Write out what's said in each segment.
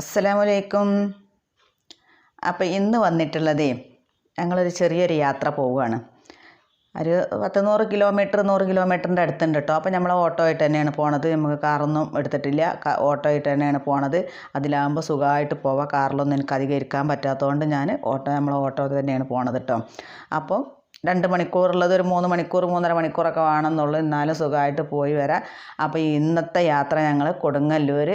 അസ്സലാമലൈക്കും. അപ്പോൾ ഇന്ന് വന്നിട്ടുള്ളതേ ഞങ്ങളൊരു ചെറിയൊരു യാത്ര പോവുകയാണ്. ഒരു പത്ത് നൂറ് കിലോമീറ്റർ നൂറ് കിലോമീറ്ററിന്റെ അടുത്തുണ്ട് കേട്ടോ അപ്പോൾ നമ്മൾ ഓട്ടോ ആയിട്ട് തന്നെയാണ് പോണത്. നമുക്ക് കാറൊന്നും എടുത്തിട്ടില്ല. ഓട്ടോ ആയിട്ട് തന്നെയാണ് പോണത്. അതിലാകുമ്പോൾ സുഖമായിട്ട് പോവാം. കാറിലൊന്നും എനിക്ക് അധികം ഇരിക്കാൻ പറ്റാത്തതുകൊണ്ട് ഞാൻ ഓട്ടോ നമ്മൾ ഓട്ടോ തന്നെയാണ് പോണത് കേട്ടോ അപ്പോൾ രണ്ട് മണിക്കൂറുള്ളത് ഒരു മൂന്ന് മണിക്കൂർ മൂന്നര മണിക്കൂറൊക്കെ വേണമെന്നുള്ളൂ എന്നാലും സുഖമായിട്ട് പോയി വരാം. അപ്പോൾ ഇന്നത്തെ യാത്ര ഞങ്ങൾ കൊടുങ്ങല്ലൂർ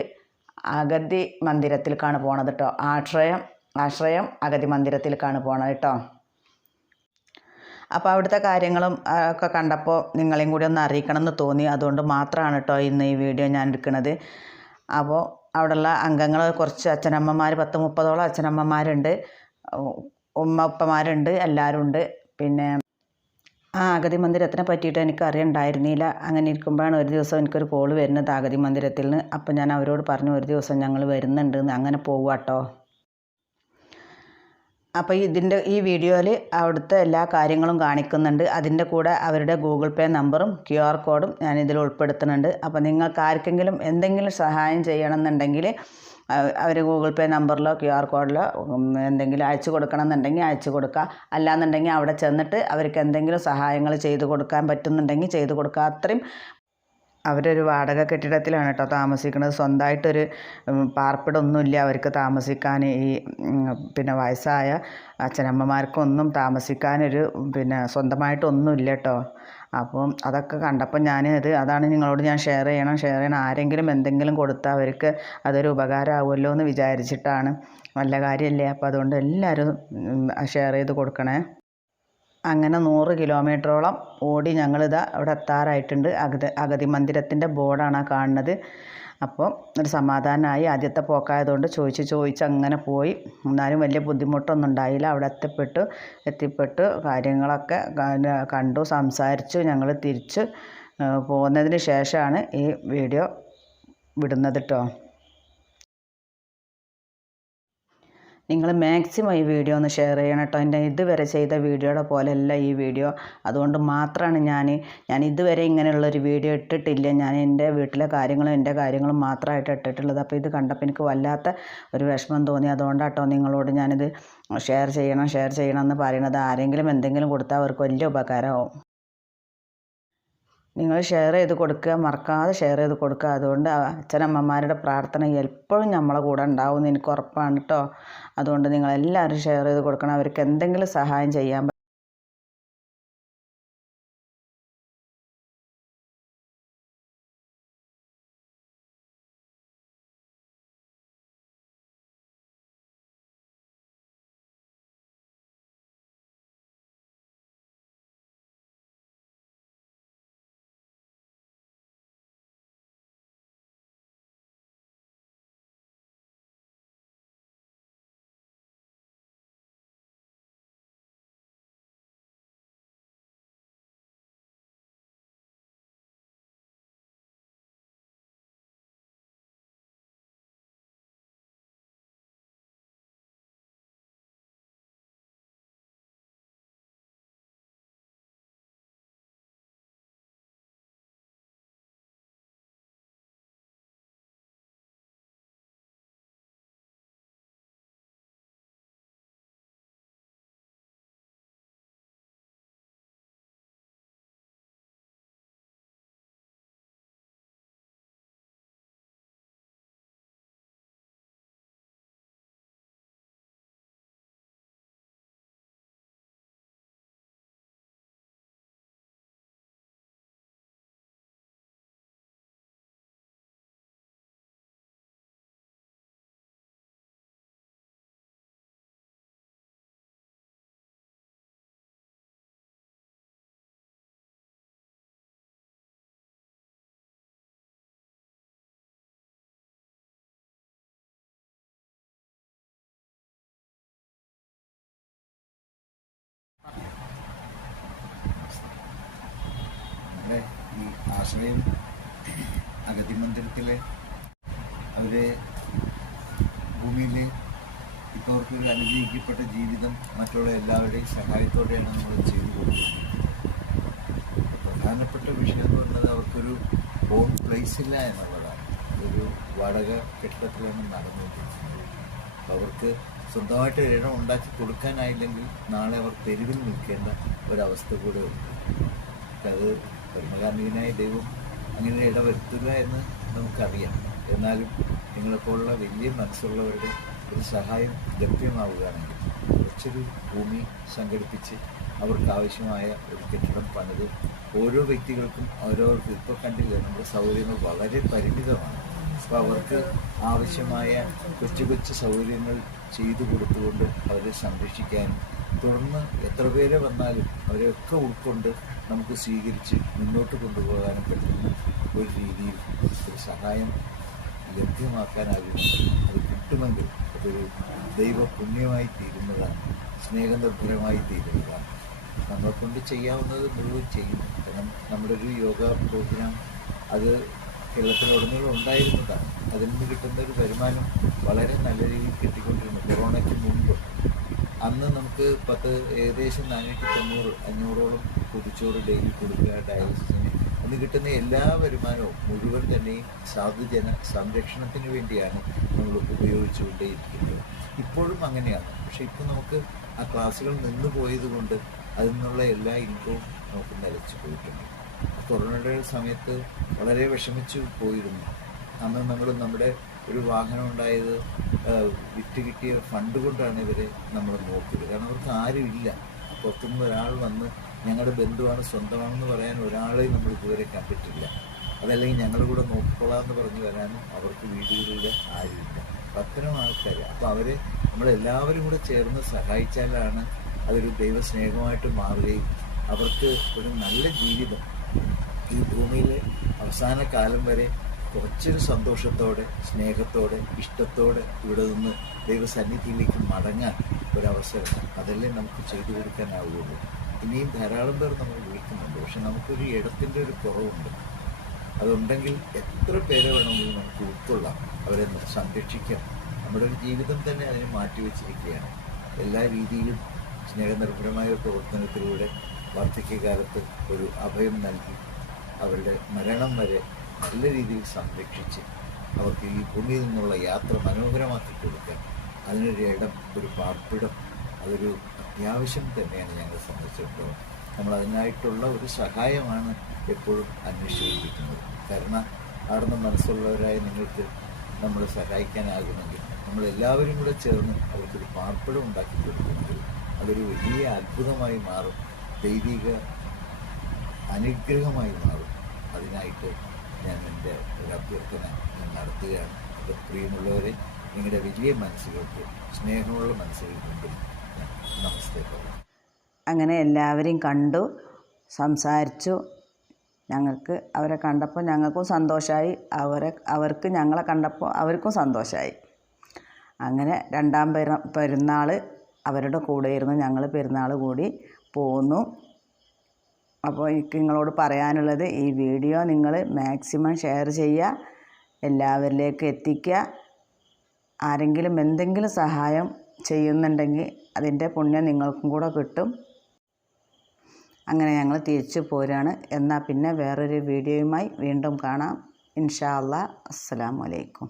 അഗതി മന്ദിരത്തിലേക്കാണ് പോണത് കേട്ടോ ആശ്രയം ആശ്രയം അഗതി മന്ദിരത്തിലേക്കാണ് പോണത് കേട്ടോ അപ്പോൾ അവിടുത്തെ കാര്യങ്ങളും ഒക്കെ കണ്ടപ്പോൾ നിങ്ങളെയും കൂടി ഒന്ന് അറിയിക്കണം എന്ന് തോന്നി. അതുകൊണ്ട് മാത്രമാണ് കേട്ടോ ഇന്ന് ഈ വീഡിയോ ഞാൻ എടുക്കുന്നത് അപ്പോൾ അവിടെയുള്ള അംഗങ്ങൾ കുറച്ച് അച്ഛനമ്മമാർ പത്ത് മുപ്പതോളം അച്ഛനമ്മമാരുണ്ട്. ഉമ്മ ഉപ്പമാരുണ്ട് എല്ലാവരും ഉണ്ട് പിന്നെ ആ അഗതി മന്ദിരത്തിനെ പറ്റിയിട്ട് എനിക്ക് അറിയണ്ടായിരുന്നില്ല. അങ്ങനെ ഇരിക്കുമ്പോഴാണ് ഒരു ദിവസം എനിക്കൊരു കോൾ വരുന്നത് അഗതി മന്ദിരത്തിൽ നിന്ന് അപ്പം ഞാൻ അവരോട് പറഞ്ഞു ഒരു ദിവസം ഞങ്ങൾ വരുന്നുണ്ട് അങ്ങനെ പോവാട്ടോ അപ്പോൾ ഇതിന്റെ ഈ വീഡിയോയിൽ അവിടുത്തെ എല്ലാ കാര്യങ്ങളും കാണിക്കുന്നുണ്ട്. അതിന്റെ കൂടെ അവരുടെ ഗൂഗിൾ പേ നമ്പറും ക്യു ആർ കോഡും ഞാൻ ഇതിൽ ഉൾപ്പെടുത്തുന്നുണ്ട്. അപ്പോൾ നിങ്ങൾക്ക് ആർക്കെങ്കിലും എന്തെങ്കിലും സഹായം ചെയ്യണമെന്നുണ്ടെങ്കിൽ അവർ ഗൂഗിൾ പേ നമ്പറിലോ ക്യു ആർ കോഡിലോ എന്തെങ്കിലും അയച്ചു കൊടുക്കണം എന്നുണ്ടെങ്കിൽ അയച്ചു കൊടുക്കുക. അല്ലാന്നുണ്ടെങ്കിൽ അവിടെ ചെന്നിട്ട് അവർക്ക് എന്തെങ്കിലും സഹായങ്ങൾ ചെയ്തു കൊടുക്കാൻ പറ്റുന്നുണ്ടെങ്കിൽ ചെയ്തു കൊടുക്കുക. അത്രയും അവരൊരു വാടക കെട്ടിടത്തിലാണ് കേട്ടോ താമസിക്കുന്നത്. സ്വന്തമായിട്ടൊരു പാർപ്പിടമൊന്നുമില്ല. അവർക്ക് താമസിക്കാൻ ഈ പിന്നെ വയസ്സായ അച്ഛനമ്മമാർക്കൊന്നും താമസിക്കാനൊരു പിന്നെ സ്വന്തമായിട്ടൊന്നുമില്ല കേട്ടോ. അപ്പം അതൊക്കെ കണ്ടപ്പോൾ ഞാൻ ഇത് അതാണ് നിങ്ങളോട് ഞാൻ ഷെയർ ചെയ്യണം ഷെയർ ചെയ്യണം. ആരെങ്കിലും എന്തെങ്കിലും കൊടുത്താൽ അവർക്ക് അതൊരു ഉപകാരമാവുമല്ലോ എന്ന് വിചാരിച്ചിട്ടാണ്. നല്ല കാര്യമല്ലേ? അപ്പോൾ അതുകൊണ്ട് എല്ലാവരും ഷെയർ ചെയ്ത് കൊടുക്കണേ. അങ്ങനെ നൂറ് കിലോമീറ്ററോളം ഓടി ഞങ്ങളിതാ അവിടെ എത്താറായിട്ടുണ്ട്. അഗതി അഗതി മന്ദിരത്തിന്റെ ബോർഡാണ് ആ കാണുന്നത്. അപ്പോൾ ഒരു സമാധാനമായി ആദ്യത്തെ പോക്കായതുകൊണ്ട് ചോദിച്ച് ചോദിച്ച് അങ്ങനെ പോയി. എന്നാലും വലിയ ബുദ്ധിമുട്ടൊന്നും ഉണ്ടായില്ല. അവിടെ എത്തിപ്പെട്ടു. എത്തിപ്പെട്ടു. കാര്യങ്ങളൊക്കെ കണ്ടു സംസാരിച്ചു. ഞങ്ങൾ തിരിച്ച് പോകുന്നതിന് ശേഷമാണ് ഈ വീഡിയോ വിടുന്നത് കേട്ടോ നിങ്ങൾ മാക്സിമം ഈ വീഡിയോ ഒന്ന് ഷെയർ ചെയ്യണം കേട്ടോ എന്റെ ഇതുവരെ ചെയ്ത വീഡിയോയുടെ പോലെയല്ല ഈ വീഡിയോ അതുകൊണ്ട് മാത്രമാണ് ഞാൻ ഞാൻ ഇതുവരെ ഇങ്ങനെയുള്ളൊരു വീഡിയോ ഇട്ടിട്ടില്ല. ഞാൻ എന്റെ വീട്ടിലെ കാര്യങ്ങളും എന്റെ കാര്യങ്ങളും മാത്രമായിട്ട് ഇട്ടിട്ടുള്ളത്. അപ്പോൾ ഇത് കണ്ടപ്പോൾ എനിക്ക് വല്ലാത്ത ഒരു വിഷമം തോന്നി. അതുകൊണ്ടാട്ടോ നിങ്ങളോട് ഞാനിത് ഷെയർ ചെയ്യണം ഷെയർ ചെയ്യണം എന്ന് പറയുന്നത്. ആരെങ്കിലും എന്തെങ്കിലും കൊടുത്താൽ അവർക്ക് വലിയ ഉപകാരമാവും. നിങ്ങൾ ഷെയർ ചെയ്ത് കൊടുക്കുക മറക്കാതെ ഷെയർ ചെയ്ത് കൊടുക്കുക. അതുകൊണ്ട് അച്ഛനമ്മമാരുടെ പ്രാർത്ഥന എപ്പോഴും നമ്മളെ കൂടെ ഉണ്ടാവും എന്ന് എനിക്ക് ഉറപ്പാണ് കേട്ടോ അതുകൊണ്ട് നിങ്ങളെല്ലാവരും ഷെയർ ചെയ്ത് കൊടുക്കണം. അവർക്ക് എന്തെങ്കിലും സഹായം ചെയ്യാൻ നമ്മുടെ ഈ ആശ്രയം അഗതി മന്ദിരത്തിലെ അവരെ ഭൂമിയിൽ ഒരു അനുഗ്രഹിക്കപ്പെട്ട ജീവിതം മറ്റുള്ള എല്ലാവരുടെയും സഹായത്തോടെയാണ് നമ്മൾ ചെയ്തു കൊടുക്കുന്നത് പ്രധാനപ്പെട്ട വിഷയം എന്ന് പറയുന്നത് അവർക്കൊരു ഹോം പ്ലേസ് ഇല്ല എന്നുള്ളതാണ്. ഒരു വാടക കെട്ടിടത്തിലാണ് നടന്നുകൊണ്ടിരിക്കുന്നത്. അപ്പോൾ അവർക്ക് സ്വന്തമായിട്ട് ഇടം ഉണ്ടാക്കി കൊടുക്കാനായില്ലെങ്കിൽ നാളെ അവർ തെരുവിൽ നിൽക്കേണ്ട ഒരവസ്ഥ കൂടെ ഉണ്ട്. അത് പരമകാർണികനായ ദൈവം അങ്ങനെ ഇടവരുത്തില്ല എന്ന് നമുക്കറിയാം. എന്നാലും നിങ്ങളെപ്പോലുള്ള വലിയ മനസ്സുള്ളവരുടെ ഒരു സഹായം ലഭ്യമാവുകയാണെങ്കിൽ കുറച്ചൊരു ഭൂമി സംഘടിപ്പിച്ച് അവർക്ക് ആവശ്യമായ ഒരു കെട്ടിടം പണിത് ഓരോ വ്യക്തികൾക്കും ഓരോർക്ക് ഇപ്പോൾ കണ്ടില്ല നമ്മുടെ സൗകര്യങ്ങൾ വളരെ പരിമിതമാണ്. അപ്പോൾ അവർക്ക് ആവശ്യമായ കൊച്ചു കൊച്ചു സൗകര്യങ്ങൾ ചെയ്തു കൊടുത്തുകൊണ്ട് അവരെ സംരക്ഷിക്കാനും തുടർന്ന് എത്ര പേരെ വന്നാലും അവരെയൊക്കെ ഉൾക്കൊണ്ട് നമുക്ക് സ്വീകരിച്ച് മുന്നോട്ട് കൊണ്ടുപോകാനും പറ്റുന്ന ഒരു രീതിയിൽ ഒരു സഹായം ലഭ്യമാക്കാനാകും. അത് കിട്ടുമെങ്കിൽ അതൊരു ദൈവ പുണ്യമായി തീരുന്നതാണ് സ്നേഹനിർഭരമായി തീരുന്നതാണ് നമ്മളെ കൊണ്ട് ചെയ്യാവുന്നത് മുഴുവൻ ചെയ്യും. കാരണം നമ്മുടെ ഒരു യോഗ പ്രോഗ്രാം അത് കേരളത്തിലുടനീളം ഉണ്ടായിരുന്നതാണ്. അതിൽ നിന്ന് കിട്ടുന്ന ഒരു വരുമാനം വളരെ നല്ല രീതിയിൽ കിട്ടിക്കൊണ്ടിരുന്നു. കൊറോണയ്ക്ക് മുമ്പ് അന്ന് നമുക്ക് പത്ത് ഏകദേശം നാനൂറ്റി തൊണ്ണൂറ് അഞ്ഞൂറോളം കുതിച്ചോറ് ഡെയിലി കൊടുക്കുക ഡയാലിസിസിന് അന്ന് കിട്ടുന്ന എല്ലാ വരുമാനവും മുഴുവൻ തന്നെയും സാധുജന സംരക്ഷണത്തിന് വേണ്ടിയാണ് നമ്മൾ ഉപയോഗിച്ചുകൊണ്ടേയിരിക്കുന്നത്. ഇപ്പോഴും അങ്ങനെയാണ്. പക്ഷെ ഇപ്പോൾ നമുക്ക് ആ ക്ലാസ്സുകൾ നിന്ന് പോയതുകൊണ്ട് അതിൽ നിന്നുള്ള എല്ലാ ഇൻകവും നമുക്ക് നിലച്ചു പോയിട്ടുണ്ട്. കൊറോണയുടെ സമയത്ത് വളരെ വിഷമിച്ചു പോയിരുന്നു. അന്ന് നമ്മൾ നമ്മുടെ ഒരു വാഹനം ഉണ്ടായത് വിറ്റ് കിട്ടിയ ഫണ്ട് കൊണ്ടാണ് ഇവരെ നമ്മൾ നോക്കിയത്. കാരണം അവർക്ക് ആരും ഇല്ല. പുറത്തുനിന്ന് ഒരാൾ വന്ന് ഞങ്ങളുടെ ബന്ധുവാണ് സ്വന്തമാണെന്ന് പറയാൻ ഒരാളെ നമ്മൾ ഇതുവരെ കണ്ടിട്ടില്ല. അതല്ലെങ്കിൽ ഞങ്ങളുടെ കൂടെ നോക്കിക്കൊള്ളാം എന്ന് പറഞ്ഞു വരാനും അവർക്ക് വീടുകളിൽ ആരുമില്ല. അത്തരം ആൾക്കാർ അപ്പോൾ അവരെ നമ്മളെല്ലാവരും കൂടെ ചേർന്ന് സഹായിച്ചാലാണ് അതൊരു ദൈവസ്നേഹമായിട്ട് മാറുകയും അവർക്ക് ഒരു നല്ല ജീവിതം ഈ ഭൂമിയിലെ അവസാന കാലം വരെ കുറച്ചൊരു സന്തോഷത്തോടെ സ്നേഹത്തോടെ ഇഷ്ടത്തോടെ ഇവിടെ നിന്ന് ദൈവസന്നിധിയിലേക്ക് മടങ്ങാൻ ഒരവസരം അതല്ലേ നമുക്ക് ചെയ്തു കൊടുക്കാനാവുകയുള്ളൂ ഇനിയും ധാരാളം പേർ നമ്മൾ വിളിക്കുന്നുണ്ട്. പക്ഷെ നമുക്കൊരു ഇടത്തിന്റെ ഒരു കുറവുണ്ട്. അതുണ്ടെങ്കിൽ എത്ര പേരെ വേണമെങ്കിലും നമുക്ക് ഉൾക്കൊള്ളാം. അവരെ സംരക്ഷിക്കാം. നമ്മുടെ ഒരു ജീവിതം തന്നെ അതിനെ മാറ്റിവെച്ചിരിക്കുകയാണ്. എല്ലാ രീതിയിലും സ്നേഹനിർഭരമായ പ്രവർത്തനത്തിലൂടെ വാർദ്ധക്യകാലത്ത് ഒരു അഭയം നൽകി അവരുടെ മരണം വരെ നല്ല രീതിയിൽ സംരക്ഷിച്ച് അവർക്ക് ഈ ഭൂമിയിൽ നിന്നുള്ള യാത്ര മനോഹരമാക്കി കൊടുക്കാൻ അതിനൊരു ഇടം ഒരു പാർപ്പിടം അതൊരു അത്യാവശ്യം തന്നെയാണ് ഞങ്ങളെ സംബന്ധിച്ചിടത്തോളം. നമ്മൾ അതിനായിട്ടുള്ള ഒരു സഹായമാണ് എപ്പോഴും അന്വേഷിച്ചിരിക്കുന്നത്. കാരണം അവിടുന്ന് മനസ്സുള്ളവരായ നിങ്ങൾക്ക് നമ്മളെ സഹായിക്കാനാകുമെങ്കിൽ നമ്മൾ എല്ലാവരും കൂടെ ചേർന്ന് അവർക്കൊരു പാർപ്പിടം ഉണ്ടാക്കി കൊടുക്കുമെങ്കിൽ അതൊരു വലിയ അത്ഭുതമായി മാറും. ദൈവിക അനുഗ്രഹമായി മാറും. അതിനായിട്ട് ഞാൻ എന്റെ ഒരു അഭ്യർത്ഥന നടത്തുകയാണ്. അപ്പോൾ പ്രിയമുള്ളവരെ നിങ്ങളുടെ വലിയ മനസ്സുകൾക്ക് സ്നേഹമുള്ള മനസ്സുകൾക്ക് മുമ്പിൽ നമസ്തേ അങ്ങനെ എല്ലാവരെയും കണ്ടു സംസാരിച്ചു. ഞങ്ങൾക്ക് അവരെ കണ്ടപ്പോൾ ഞങ്ങൾക്കും സന്തോഷമായി അവരെ അവർക്ക് ഞങ്ങളെ കണ്ടപ്പോൾ അവർക്കും സന്തോഷമായി അങ്ങനെ രണ്ടാം പെരു പെരുന്നാൾ അവരുടെ കൂടെ ഇരുന്ന് ഞങ്ങൾ പെരുന്നാൾ കൂടി പോന്നു. അപ്പോൾ എനിക്ക് നിങ്ങളോട് പറയാനുള്ളത് ഈ വീഡിയോ നിങ്ങൾ മാക്സിമം ഷെയർ ചെയ്യുക എല്ലാവരിലേക്കും എത്തിക്കുക. ആരെങ്കിലും എന്തെങ്കിലും സഹായം ചെയ്യുന്നുണ്ടെങ്കിൽ അതിന്റെ പുണ്യം നിങ്ങൾക്കും കൂടെ കിട്ടും. അങ്ങനെ ഞങ്ങൾ തിരിച്ചു പോരാണ് എന്നാൽ പിന്നെ വേറൊരു വീഡിയോയുമായി വീണ്ടും കാണാം. ഇൻഷാ അല്ലാ അസ്സാം അലൈക്കും.